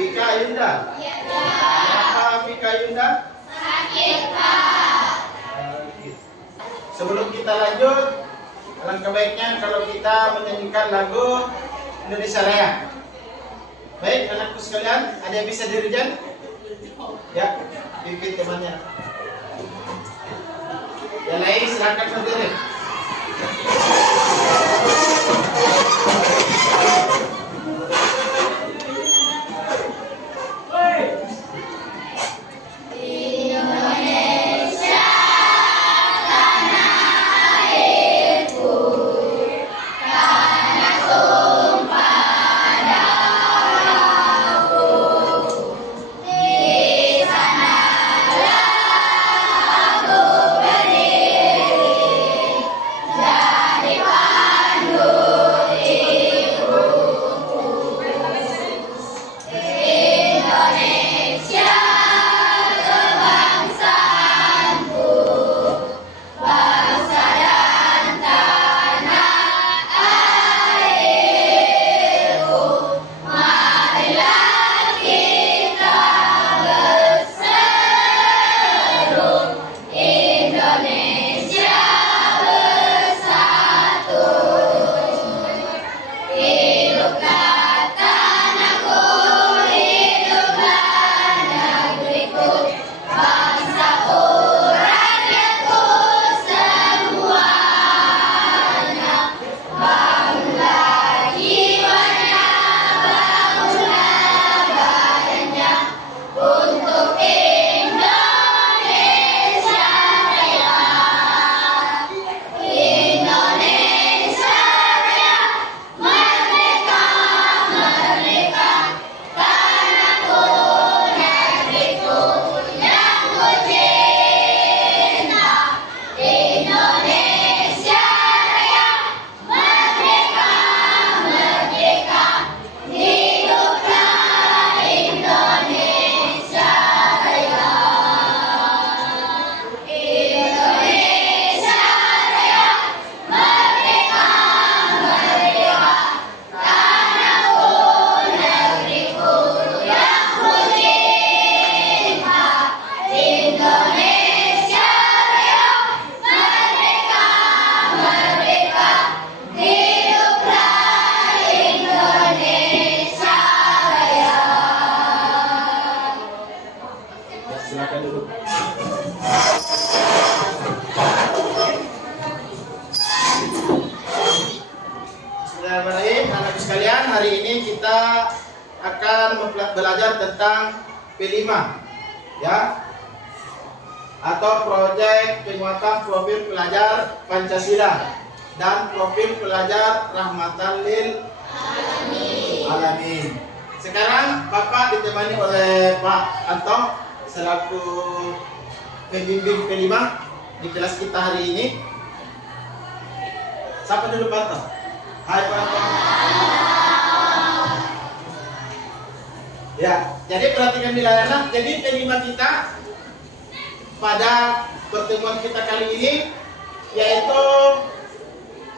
Vika Ayunda? Apa Vika Ayunda? Sakit, Pak. Sebelum kita lanjut, alangkah baiknya kalau kita menyanyikan lagu Indonesia Raya. Baik, anakku sekalian, ada yang bisa dirijan? Ya, pimpin temannya. Yang lain silakan berdiri. Bismillahirrahmanirrahim. Anak sekalian, hari ini kita akan belajar tentang P5 ya, atau proyek penguatan profil pelajar Pancasila dan profil pelajar Rahmatan lil Alamin. Sekarang Bapak ditemani oleh Pak Anto selaku pembimbing P5 di kelas kita hari ini. Sapa dulu Pak Anto. Hai Pak Anto. Ya, jadi perhatikan di layar. Jadi P5 kita pada pertemuan kita kali ini yaitu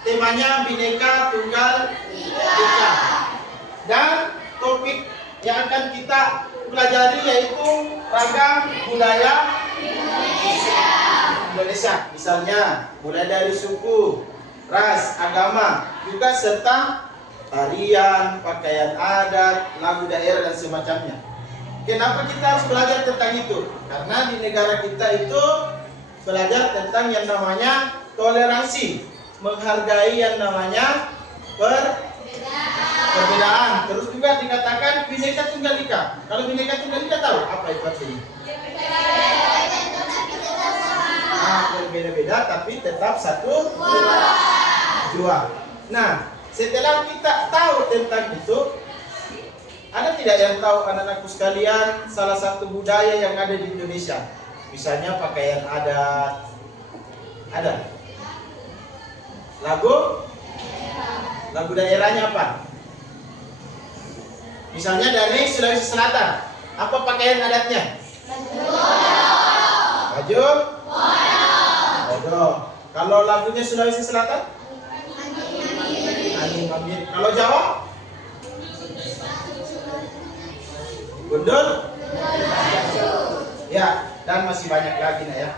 temanya Bhinneka Tunggal Ika. Dan topik yang akan kita pelajari yaitu ragam budaya Indonesia. Misalnya mulai dari suku, ras, agama, juga serta tarian, pakaian adat, lagu daerah dan semacamnya. Kenapa kita harus belajar tentang itu? Karena di negara kita itu belajar tentang yang namanya toleransi, menghargai yang namanya perbedaan. Terus juga dikatakan Bhinneka Tunggal Ika. Kalau Bhinneka Tunggal Ika tahu apa itu artinya? Berbeda-beda tapi tetap satu jua. Nah, setelah kita tahu tentang itu, ada tidak yang tahu anak-anakku sekalian salah satu budaya yang ada di Indonesia? Misalnya pakaian adat, ada. Lagu daerahnya apa? Misalnya dari Sulawesi Selatan, apa pakaian adatnya? Baju? Bodoh. Kalau lagunya Sulawesi Selatan? Angin Mamir. Kalau Jawa? Gundul. Ya, dan masih banyak lagi ya.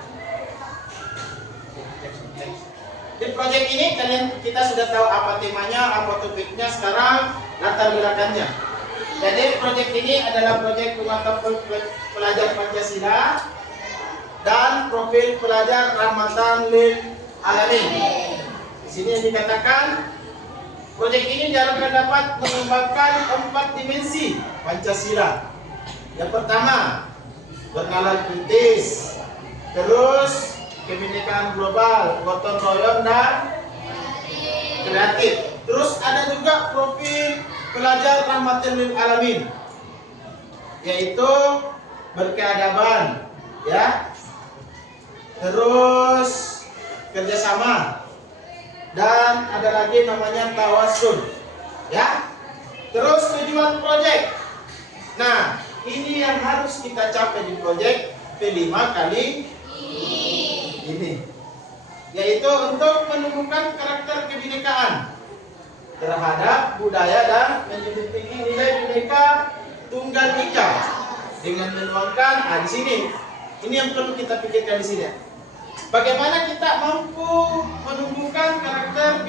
Di proyek ini kita sudah tahu apa temanya, apa topiknya, sekarang latar belakangnya. Jadi proyek ini adalah proyek pemantau pelajar Pancasila dan profil pelajar rahmatan lil alamin. Di sini yang dikatakan proyek ini diharapkan dapat mengembangkan 4 dimensi Pancasila. Yang pertama, bernalar kritis, terus kebinekaan global, gotong royong dan kreatif. Terus ada juga profil pelajar rahmatan lil alamin, yaitu berkeadaban, ya. Terus kerjasama, dan ada lagi namanya tawasul, ya. Terus tujuan proyek. Nah, ini yang harus kita capai di proyek P5 kali ini, yaitu untuk menumbuhkan karakter kebinekaan terhadap budaya dan menjunjung tinggi nilai Bhinneka Tunggal Ika dengan menuangkan, di sini ini yang perlu kita pikirkan di sini. Bagaimana kita mampu menumbuhkan karakter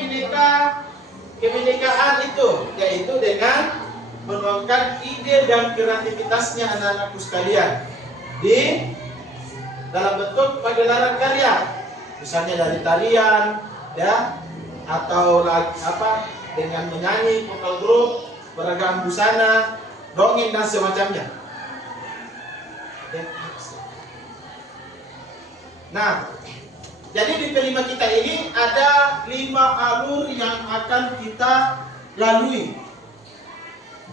kebinekaan itu, yaitu dengan menuangkan ide dan kreativitasnya anak-anakku sekalian di dalam bentuk pagelaran karya, misalnya dari tarian, ya, atau dengan menyanyi, vokal grup, beragam busana, dongeng dan semacamnya. Nah, jadi di P5 kita ini ada 5 alur yang akan kita lalui,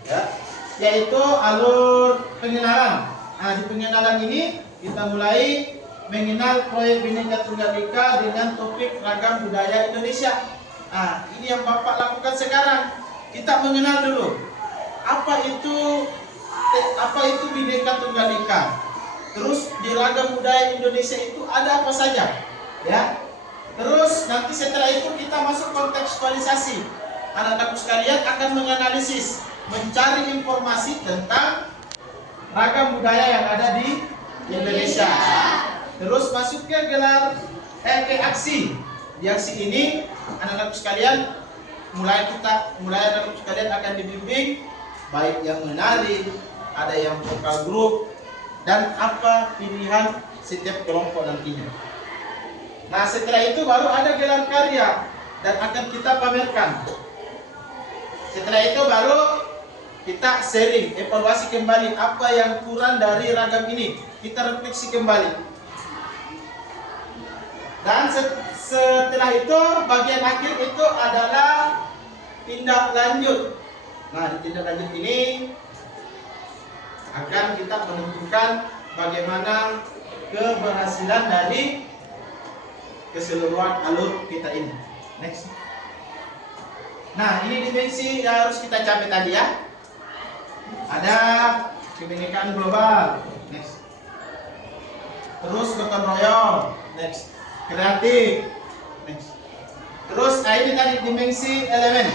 ya, yaitu alur pengenalan. Nah, di pengenalan ini kita mulai mengenal proyek Bhinneka Tunggal Ika dengan topik ragam budaya Indonesia. Nah, ini yang Bapak lakukan sekarang. Kita mengenal dulu apa itu Bhinneka Tunggal Ika. Terus di ragam budaya Indonesia itu ada apa saja, ya. Terus nanti setelah itu kita masuk kontekstualisasi. Anak-anakku sekalian akan menganalisis, mencari informasi tentang ragam budaya yang ada di Indonesia. Terus masuk ke ke aksi. Di aksi ini anak-anak sekalian anak-anak sekalian akan dibimbing, baik yang menari, ada yang vokal grup, dan apa pilihan setiap kelompok nantinya. Nah, setelah itu baru ada gelar karya dan akan kita pamerkan. Setelah itu baru kita sharing, evaluasi kembali apa yang kurang dari ragam ini. Kita refleksi kembali. Dan setelah itu bagian akhir itu adalah tindak lanjut. Nah, di tindak lanjut ini akan kita menentukan bagaimana keberhasilan dari keseluruhan alur kita ini. Next. Nah, ini dimensi yang harus kita capai tadi, ya. Ada kebinekaan global. Next. Terus gotong royong. Next. Kreatif. Next. Terus ini tadi dimensi elemen.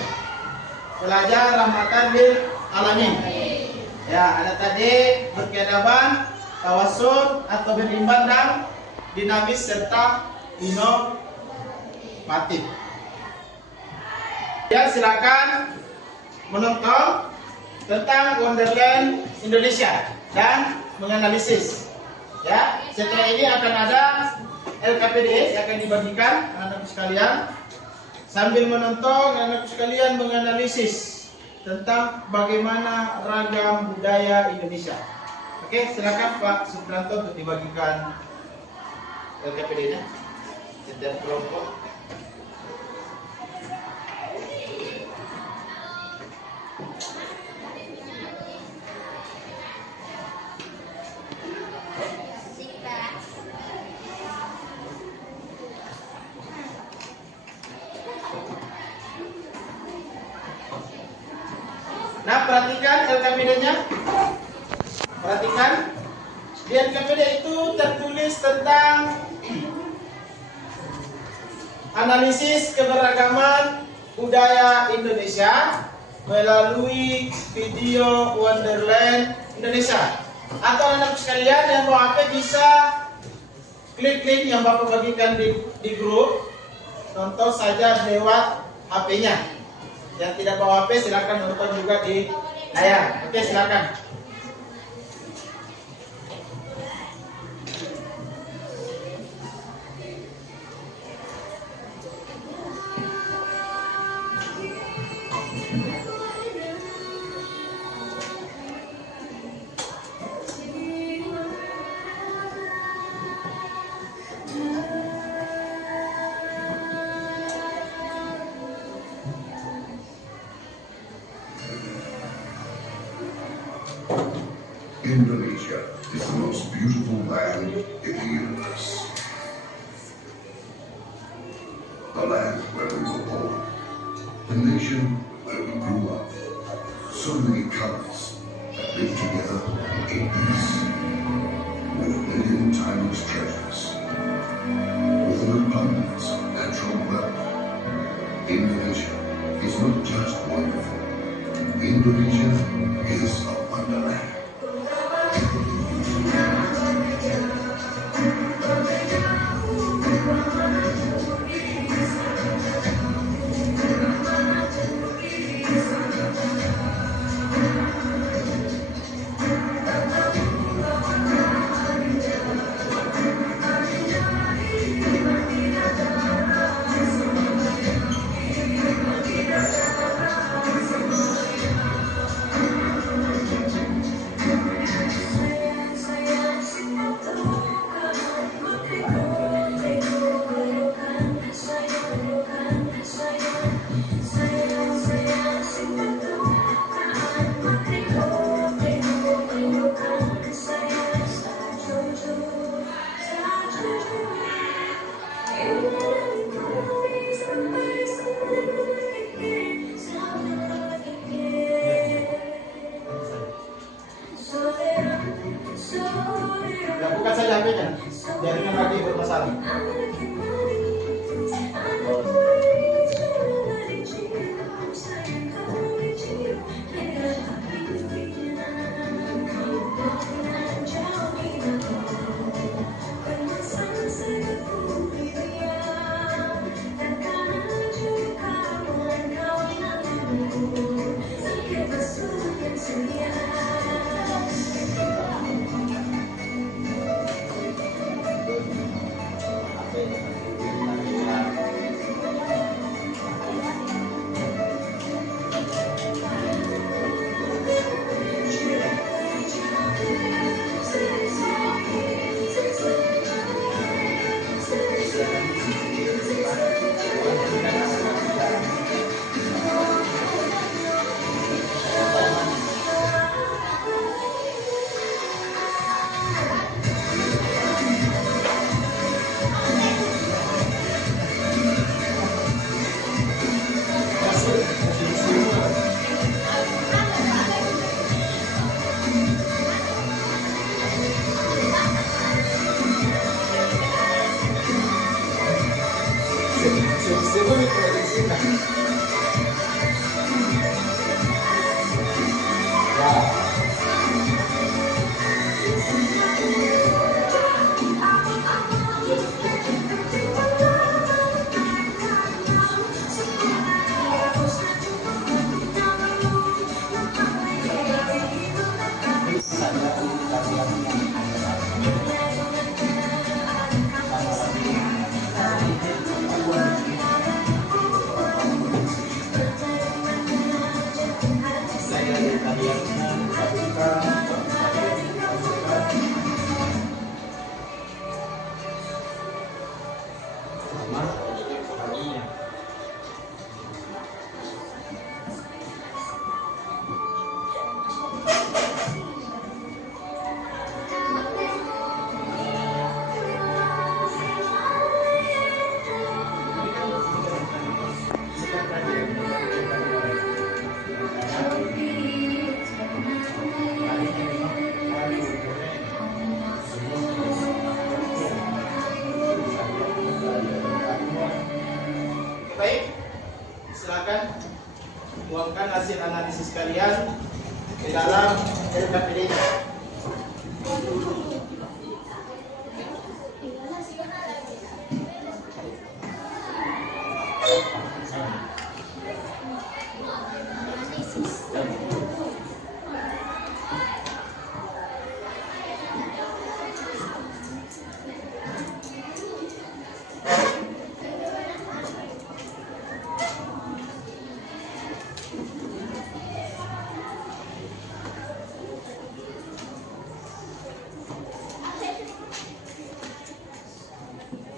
Pelajar rahmatan lil alamin. Ya, ada tadi berkeadaban, tawasul atau berimbang, dan dinamis serta inovatif. Ya, silakan menonton tentang Wonderland Indonesia dan menganalisis. Ya, setelah ini akan ada LKPD yang akan dibagikan anak-anak sekalian. Sambil menonton, anak-anak sekalian menganalisis tentang bagaimana ragam budaya Indonesia. Oke, silakan Pak Supranto untuk dibagikan LKPD-nya setiap kelompok. Nah, perhatikan LKPD-nya. Perhatikan. Di LKPD itu tertulis tentang analisis keberagaman budaya Indonesia melalui video Wonderland Indonesia. Atau anak sekalian yang bawa HP bisa klik link yang Bapak bagikan di grup, nonton saja lewat HP-nya. Yang tidak bawa HP silakan nonton juga di layar. Oke, silakan. Indonesia is the most beautiful land in the universe. A land where we were born. A nation where we grew up. So many colors that live together in peace. With a million timeless treasures. With an abundance of natural wealth. Indonesia is not just wonderful. Indonesia is a wonderland. Ya, bukan saja HP-nya, jaringan lagi bermasalah. Baik, silakan tuangkan hasil analisis kalian di dalam Jadi KPD.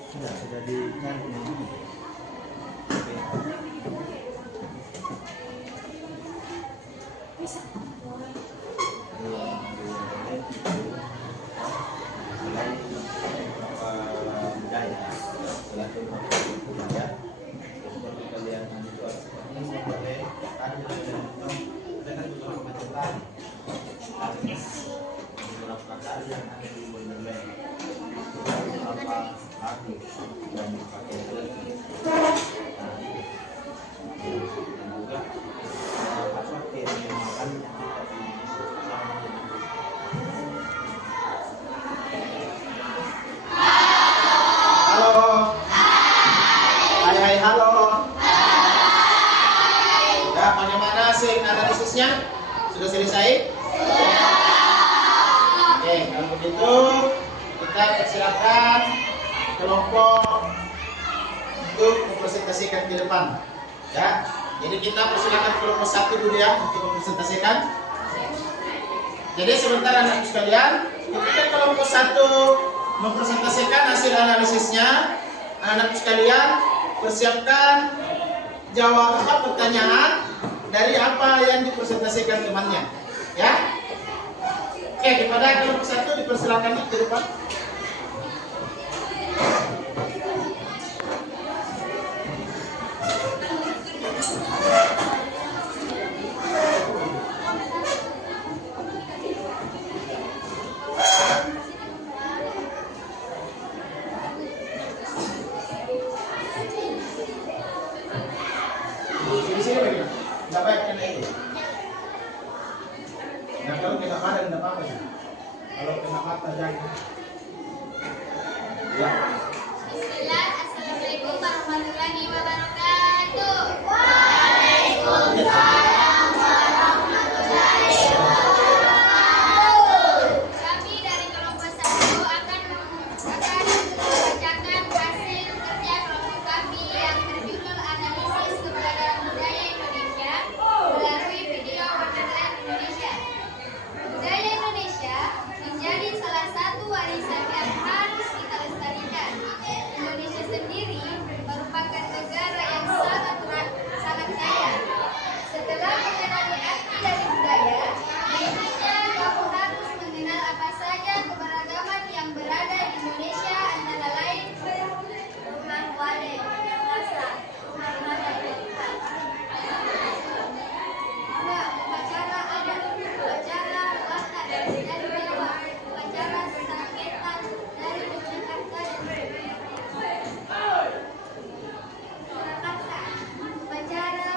Sudah dinyanyi. Analisisnya sudah selesai? Oke, kalau begitu kita persilakan kelompok untuk mempresentasikan ke depan. Ya, jadi kita persilakan kelompok 1 dulu ya untuk mempresentasikan. Jadi sebentar anak sekalian, ketika kelompok 1 mempresentasikan hasil analisisnya, anak sekalian persiapkan jawab pertanyaan dari apa yang dipresentasikan temannya, ya. Oke, kepada kelompok 1 dipersilakan ke depan. Sini bagaimana? Nggak baik kena itu. Nah, kalau kena badan nggak apa-apa sih. Kalau kena mata jangan. Ya. Bismillah, assalamualaikum warahmatullahi wabarakatuh. Waalaikumsalam warahmatullahi wabarakatuh. Kami dari kelompok 1 akan membacakan hasil kerja kelompok kami yang berjudul analisis keberadaan budaya Indonesia melalui video Wonderland Indonesia. Budaya Indonesia menjadi salah satu warisan yang harus kita lestarikan. Indonesia sendiri merupakan negara yang sangat kaya. Setelah mengenali arti dari budaya, berikutnya kamu harus mengenal apa saja keberagaman yang berada di Indonesia, antara lain rumah wadah, pasar, upacara adat, upacara Batak dan Jawa, upacara saketan dari Yogyakarta dan Surakarta, upacara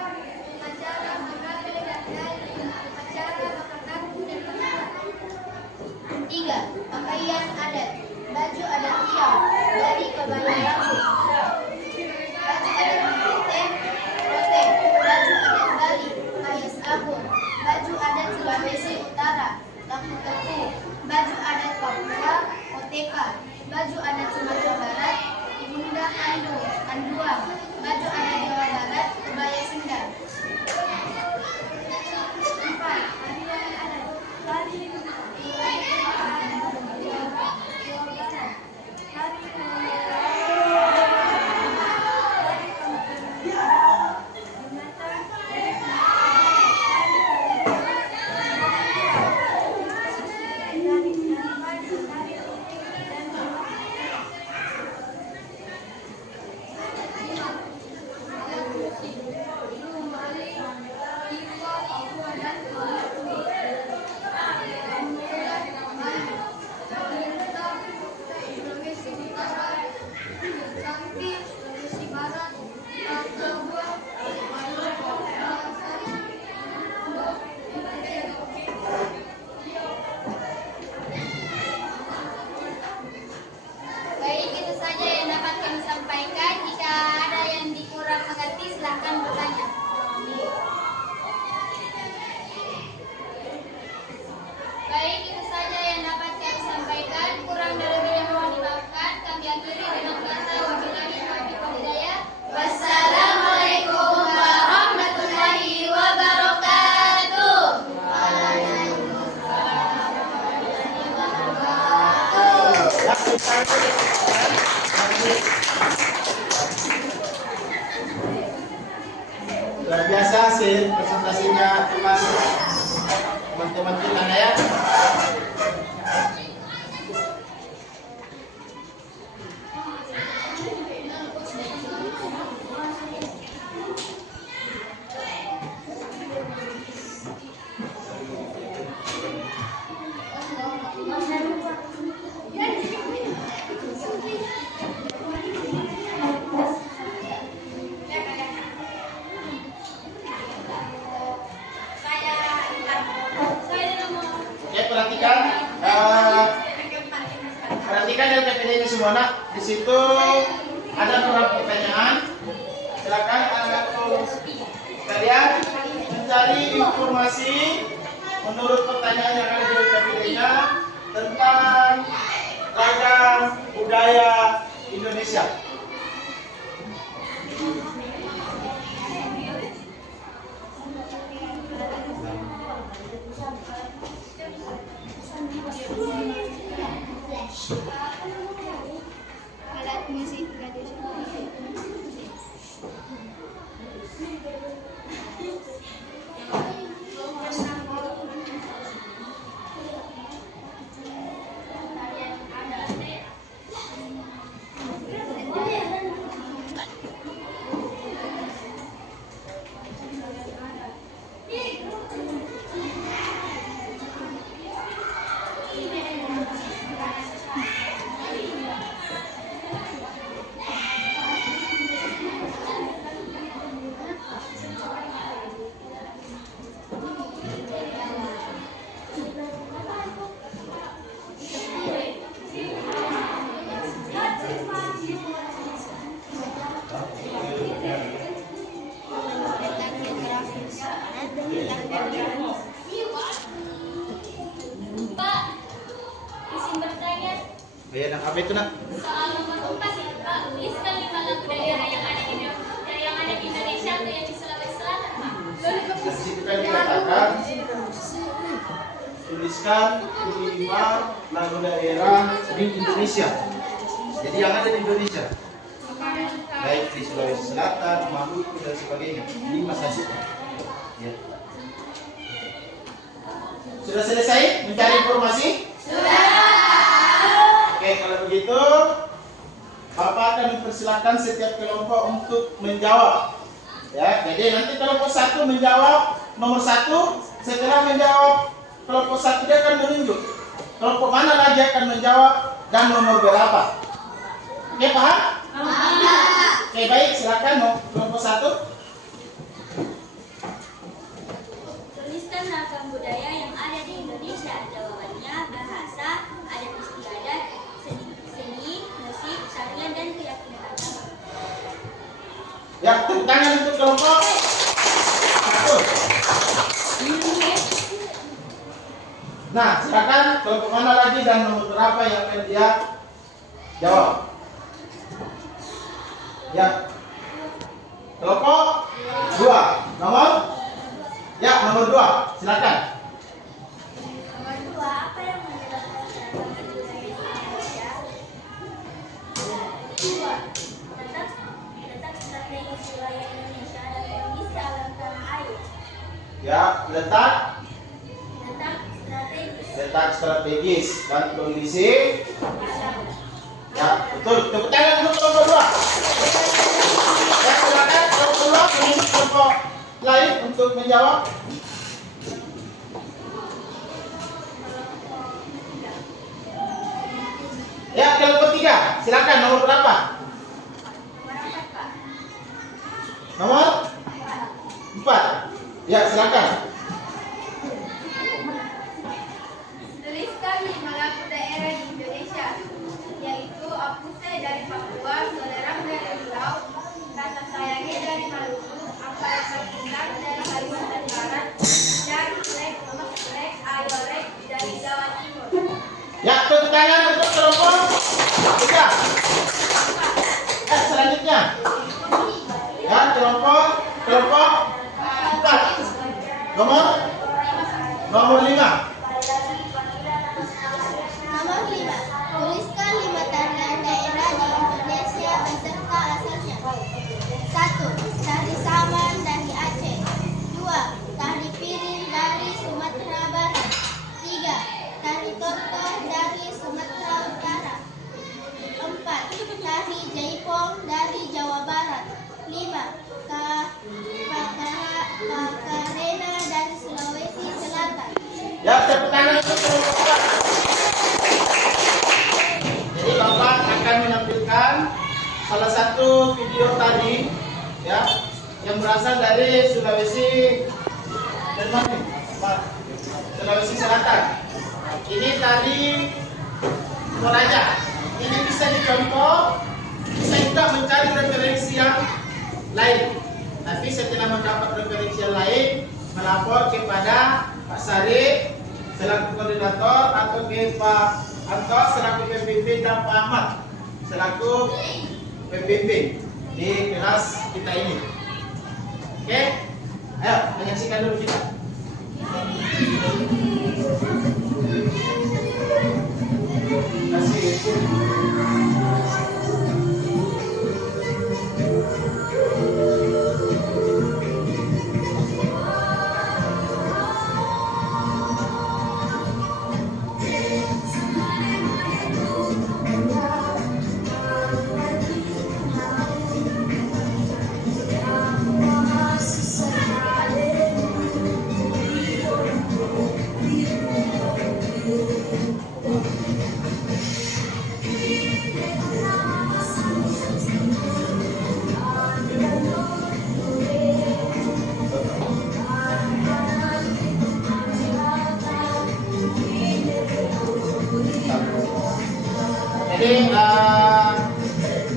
Magabe dan Bali, upacara Bakatandu dan Papua. 3. Pakaian adat, baju adat Riau dari kebaya Lampung, baju adat Rote, baju adat Bali, Ayas Agung, baju adat Sulawesi Utara, Tapu Tepu, baju adat Papua, Oteka, baju adat Sumatera Barat, Bunda Anduang, baju adat Jawa Barat, kebaya Sindang. 4. Pariwan adat, Tari Jawa Barat, Luar biasa sih presentasinya teman-teman kita ya. Perhatikan LKPD ini semua nak. Di situ ada beberapa pertanyaan. Silakan anak-anakku kalian mencari informasi menurut pertanyaan yang ada di LKPD-nya tentang ragam budaya Indonesia. Alat musik tradisional. Pak, izin bertanya. Ya, nak apa itu nak? Soal nomor 4 ya, Pak. Tuliskan 5 lagu daerah yang ada di Indonesia atau yang di Sulawesi Selatan, Pak. Di situ kan dikatakan tuliskan 5 lagu daerah di Indonesia. Jadi yang ada di Indonesia, baik di Sulawesi Selatan, Maluku dan sebagainya. 5 saja. Ya. Sudah selesai mencari informasi? Sudah. Oke, kalau begitu Bapak akan mempersilahkan setiap kelompok untuk menjawab. Ya, jadi nanti kelompok 1 menjawab nomor 1, setelah menjawab kelompok 1 dia akan menunjuk kelompok mana lagi akan menjawab dan nomor berapa. Oke, paham? Oke, baik, silakan kelompok 1. Tuliskan ragam budaya yang ada di Indonesia. Jawabannya bahasa, adat istiadat, seni, musik, tarian, dan keyakinan agama. Ya, tepuk tangan untuk kelompok 1. Nah, silakan kelompok mana lagi dan nomor berapa yang akan dia jawab. Ya, kelompok 2. Nomor 2, silakan. Nomor 2, apa yang menjelaskan ragam budaya di Indonesia? 2. Letak strategis wilayah Indonesia dan kondisi alam tanah air. Ya, letak Letak strategis strategis dan kondisi. alam. Ya, betul. Tepuk tangan untuk kelompok 2. Ya, silakan kelompok 2 menunjuk kelompok lain untuk menjawab. Ya, kelompok 3. Silakan nomor berapa? Nomor 4, Pak. Nomor 4. Ya, silakan. Tuliskan 5 lagu daerah di Indonesia, yaitu Apuse dari Papua, Solerang dari Riau, Rasa Sayangnya dari Maluku, Ampara Pakistan dari Kalimantan Barat, dan Lek Ayorek dari Jawa Timur. Ya, tepuk tangan untuk kelompok 3. Selanjutnya. Ya, kelompok 4. Nomor 5. Nomor 5. Tuliskan 5 tarian Ya, tepuk tangan untuk Bapak. Jadi Bapak akan menampilkan salah satu video tadi ya yang berasal dari Sulawesi dan mana? Sulawesi Selatan. Ini tadi Toraja. Ini bisa dicontoh, bisa juga mencari referensi yang lain. Tapi setelah mendapat referensi yang lain, melapor kepada Pak Sari selaku koordinator atau ke Pak Anto selaku PPP dan Pak Ahmad selaku PPP di kelas kita ini. Oke, ayo menyaksikan dulu kita. Jadi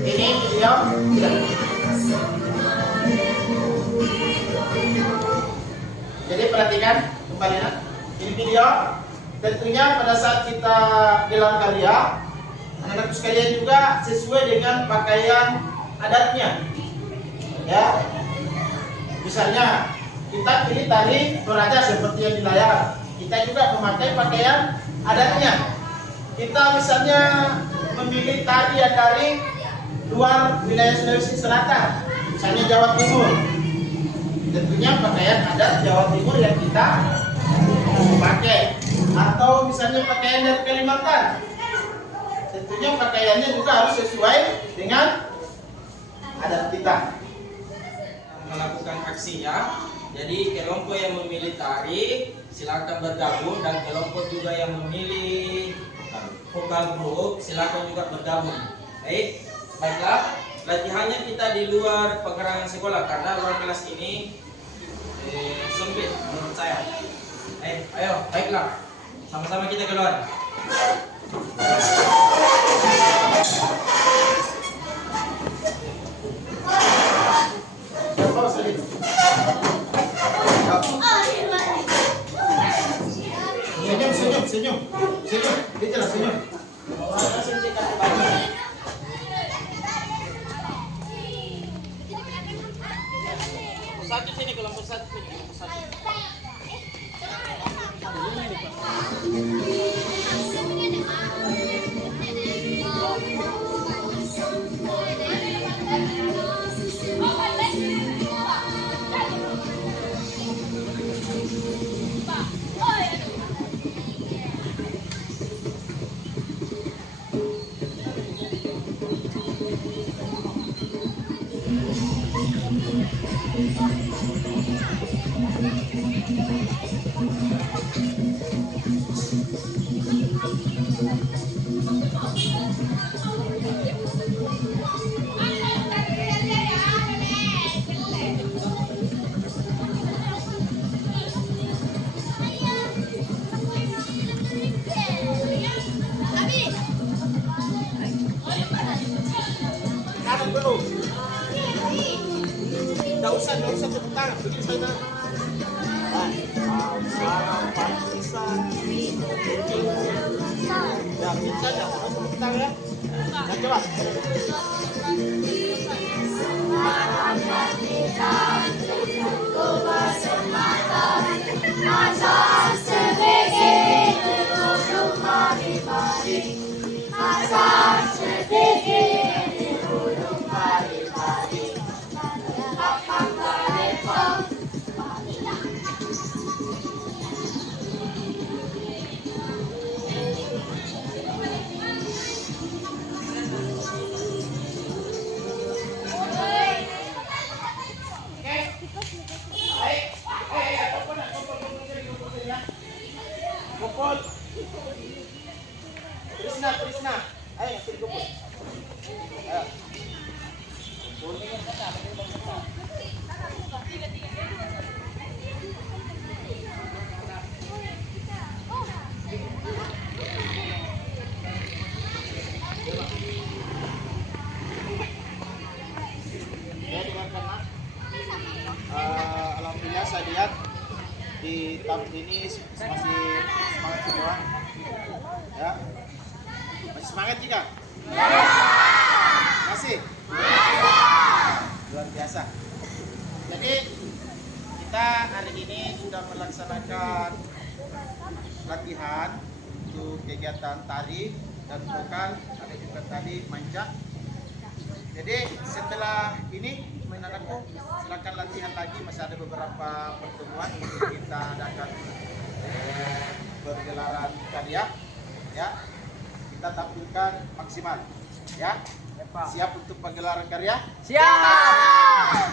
ini video jadi perhatikan kembali nak. Ini video tentunya pada saat kita gelar karya anak-anak sekalian juga sesuai dengan pakaian adatnya ya. Misalnya kita pilih tari Toraja seperti yang di layar, kita juga memakai pakaian adatnya. Kita misalnya memilih tari yang dari luar wilayah Sulawesi Selatan, misalnya Jawa Timur, tentunya pakaian adat Jawa Timur yang kita pakai, atau misalnya pakaian dari Kalimantan, tentunya pakaiannya juga harus sesuai dengan adat kita. Melakukan aksinya, jadi kelompok yang memilih tari silakan bergabung dan kelompok juga yang memilih vokal group silakan juga bergabung. Baiklah, latihannya kita di luar pengerangan sekolah karena ruang kelas ini sempit menurut saya. Ayo, baiklah, sama-sama kita keluar. Senyum, dia jelas senyum. Satu sini kelompok satu sini. Kanan dulu. Nggak usah tepuk tangan, begini saja. Ya, begini saja, tepuk tangan ya. Nah, coba. Baik. Kumpul. Trisna, Trisna. Ayo, ngasih kumpul. Ayo. Kumpul. Ya, dengarkan, Nak. Alhamdulillah saya lihat di tahun ini masih semangat semua. Ya. Masih semangat juga? Masih? Luar biasa. Jadi kita hari ini sudah melaksanakan latihan untuk kegiatan tari dan vokal, ada juga tadi manca. Jadi setelah ini anak-anakku silakan latihan lagi, masih ada beberapa pertemuan untuk kita adakan pergelaran karya, ya. Kita tampilkan maksimal, ya. Siap untuk pergelaran karya? Siap.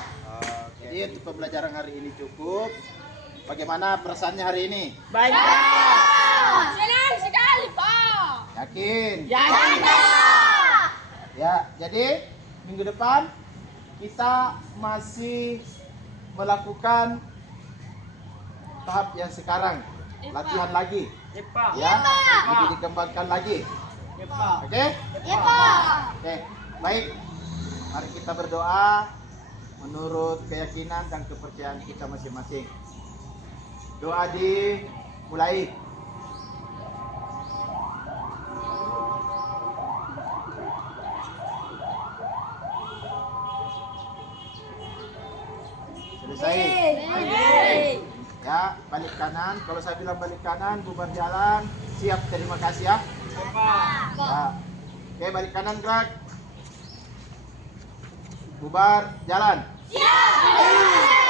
Jadi untuk pembelajaran hari ini cukup. Bagaimana perasaannya hari ini? Baik. Senang sekali, Pak. Yakin? Yakin. Ya, jadi minggu depan kita masih melakukan tahap yang sekarang, latihan lagi, ya, lebih dikembangkan lagi. Oke? Ya, Pak. Oke, baik. Mari kita berdoa menurut keyakinan dan kepercayaan kita masing-masing. Doa dimulai. Selesai. Ya, balik kanan. Kalau saya bilang balik kanan, bubar jalan. Siap, terima kasih ya. Ya. Oke, balik kanan gerak. Bubar jalan. Siap.